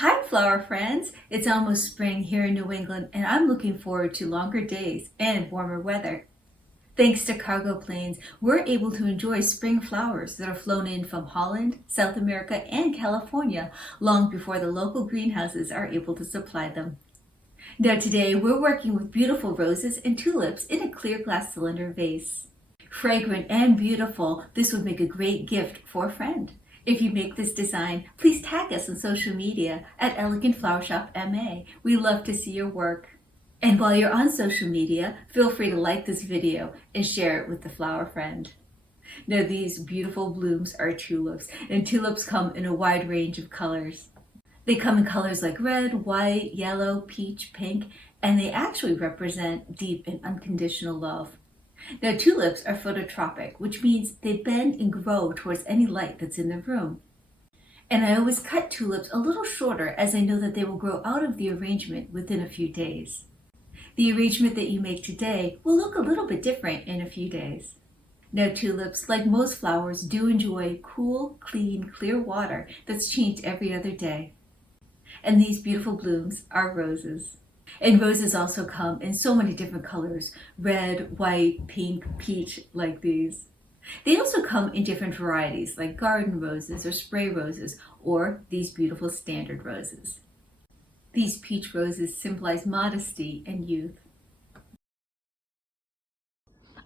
Hi, flower friends! It's almost spring here in New England, and I'm looking forward to longer days and warmer weather. Thanks to cargo planes, we're able to enjoy spring flowers that are flown in from Holland, South America, and California long before the local greenhouses are able to supply them. Now, today we're working with beautiful roses and tulips in a clear glass cylinder vase. Fragrant and beautiful, this would make a great gift for a friend. If you make this design, please tag us on social media at Elegant Flower Shop MA. We love to see your work. And while you're on social media, feel free to like this video and share it with the flower friend. Now, these beautiful blooms are tulips, and tulips come in a wide range of colors. They come in colors like red, white, yellow, peach, pink, and they actually represent deep and unconditional love. Now, tulips are phototropic, which means they bend and grow towards any light that's in the room. And I always cut tulips a little shorter as I know that they will grow out of the arrangement within a few days. The arrangement that you make today will look a little bit different in a few days. Now, tulips, like most flowers, do enjoy cool, clean, clear water that's changed every other day. And these beautiful blooms are roses. And roses also come in so many different colors: red, white, pink, peach, like these. They also come in different varieties like garden roses or spray roses or these beautiful standard roses. These peach roses symbolize modesty and youth.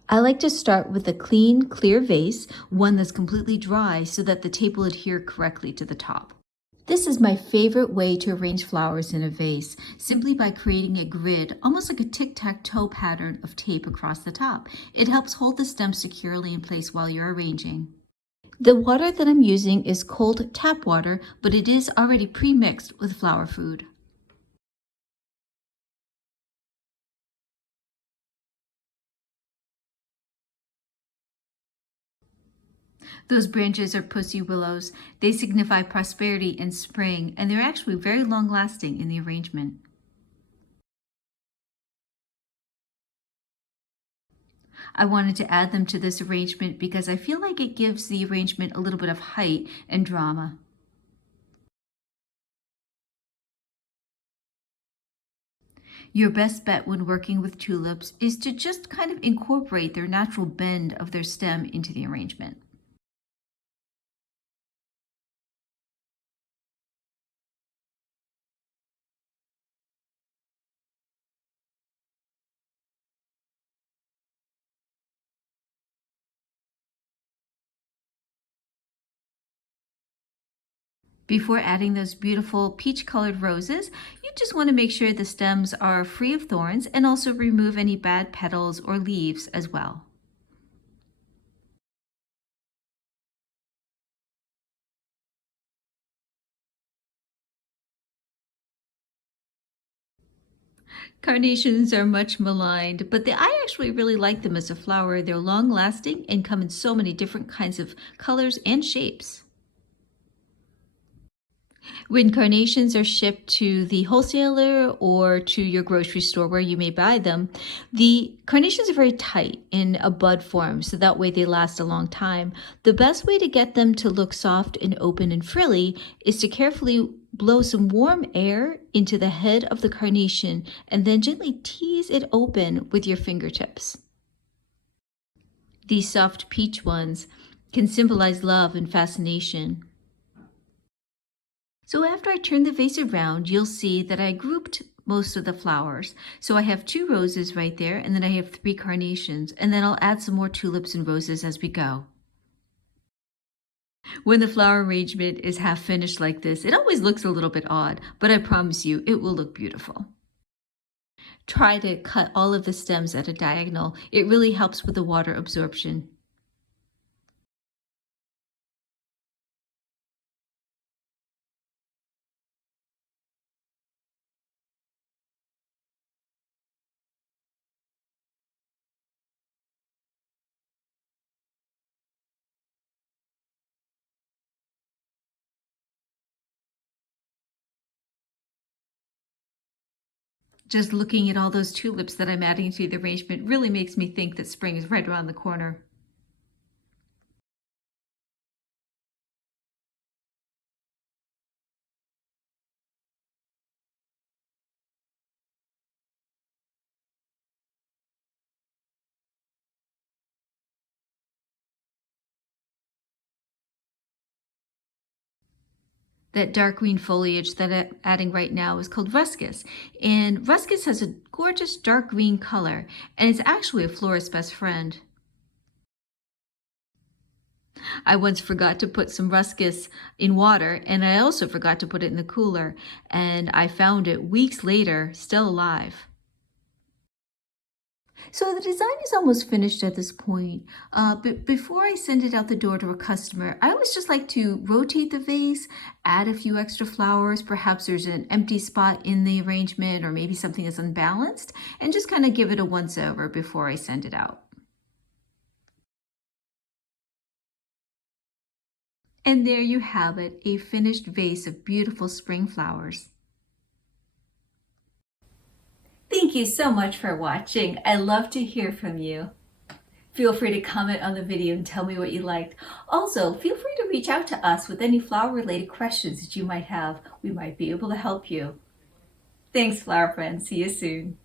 I like to start with a clean, clear vase, one that's completely dry so that the tape will adhere correctly to the top. This is my favorite way to arrange flowers in a vase, simply by creating a grid, almost like a tic-tac-toe pattern of tape across the top. It helps hold the stem securely in place while you're arranging. The water that I'm using is cold tap water, but it is already pre-mixed with flower food. Those branches are pussy willows. They signify prosperity in spring, and they're actually very long-lasting in the arrangement. I wanted to add them to this arrangement because I feel like it gives the arrangement a little bit of height and drama. Your best bet when working with tulips is to just kind of incorporate their natural bend of their stem into the arrangement. Before adding those beautiful peach-colored roses, you just want to make sure the stems are free of thorns and also remove any bad petals or leaves as well. Carnations are much maligned, but I actually really like them as a flower. They're long-lasting and come in so many different kinds of colors and shapes. When carnations are shipped to the wholesaler or to your grocery store where you may buy them, the carnations are very tight in a bud form, so that way they last a long time. The best way to get them to look soft and open and frilly is to carefully blow some warm air into the head of the carnation and then gently tease it open with your fingertips. These soft peach ones can symbolize love and fascination. So after I turn the vase around, you'll see that I grouped most of the flowers. So I have 2 roses right there, and then I have 3 carnations, and then I'll add some more tulips and roses as we go. When the flower arrangement is half finished like this, it always looks a little bit odd, but I promise you it will look beautiful. Try to cut all of the stems at a diagonal. It really helps with the water absorption. Just looking at all those tulips that I'm adding to the arrangement really makes me think that spring is right around the corner. That dark green foliage that I'm adding right now is called ruscus. And ruscus has a gorgeous dark green color, and it's actually a florist's best friend. I once forgot to put some ruscus in water, and I also forgot to put it in the cooler, and I found it weeks later, still alive. So the design is almost finished at this point. But before I send it out the door to a customer, I always just like to rotate the vase, add a few extra flowers. Perhaps there's an empty spot in the arrangement, or maybe something is unbalanced, and just kind of give it a once over before I send it out. And there you have it, a finished vase of beautiful spring flowers. Thank you so much for watching. I love to hear from you. Feel free to comment on the video and tell me what you liked. Also, feel free to reach out to us with any flower-related questions that you might have. We might be able to help you. Thanks, flower friends. See you soon.